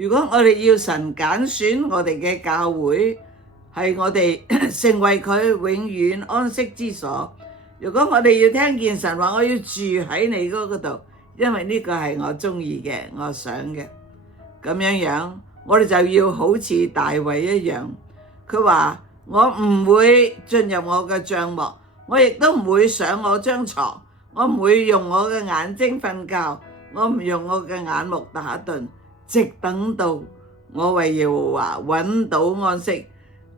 如果我哋要神揀選我哋嘅教會，係我哋成為佢永遠安息之所。如果我哋要聽見神話，我要住喺你嗰度，因為呢個係我中意嘅，我想嘅，咁樣我哋就要好似大衛一樣。佢話我唔會進入我嘅帳幕，我亦都唔會上我張床，我唔會用我嘅眼睛瞓覺，我唔用我嘅眼目打盹，直等到我為耶和華揾到安息，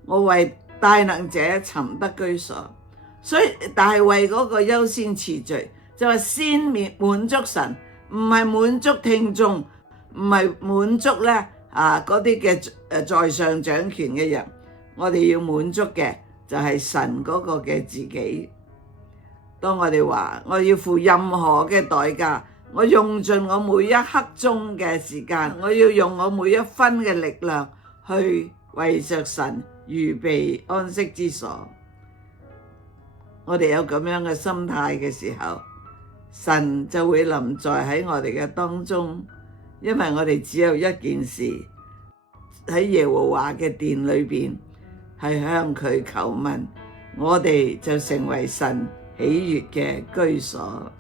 我為大能者尋得居所。所以大衛嗰個優先次序就係先滿足神，唔係滿足聽眾，唔係滿足咧嗰啲嘅在上掌權嘅人。我哋要滿足嘅就係神嗰個嘅自己。當我哋話我要付任何嘅代價，我用盡我每一刻鐘嘅時間，我要用我每一分嘅力量去為着神預備安息之所。我哋有咁樣嘅心態嘅時候，神就會臨在喺我哋嘅當中，因為我哋只有一件事，喺耶和華嘅殿裏邊係向佢求問，我哋就成為神喜悅嘅居所。